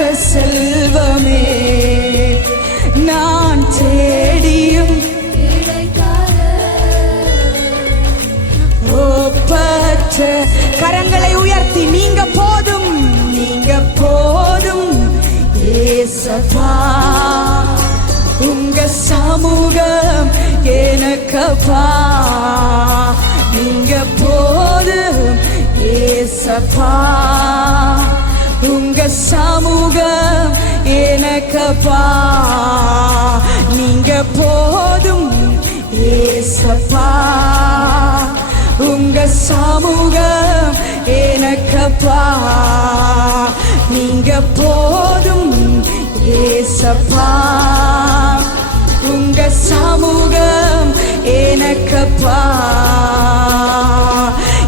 பெற்ற செல்வமே நான் தேடியும் ஒப்பற்ற கரங்களை உயர்த்தி நீங்க போதும் நீங்க போதும். ஏசப்பா உங்க சமூகம் எனக்கப்பா. நீங்க போதும் ஏசப்பா. உங்க சமூகம் எனக்கப்பா நீங்க போதும் ஏசப்பா. உங்க சமூகம் எனக்கப்பா நீங்க போதும் ஏசப்பா. உங்க சமூகம் எனக்கப்பா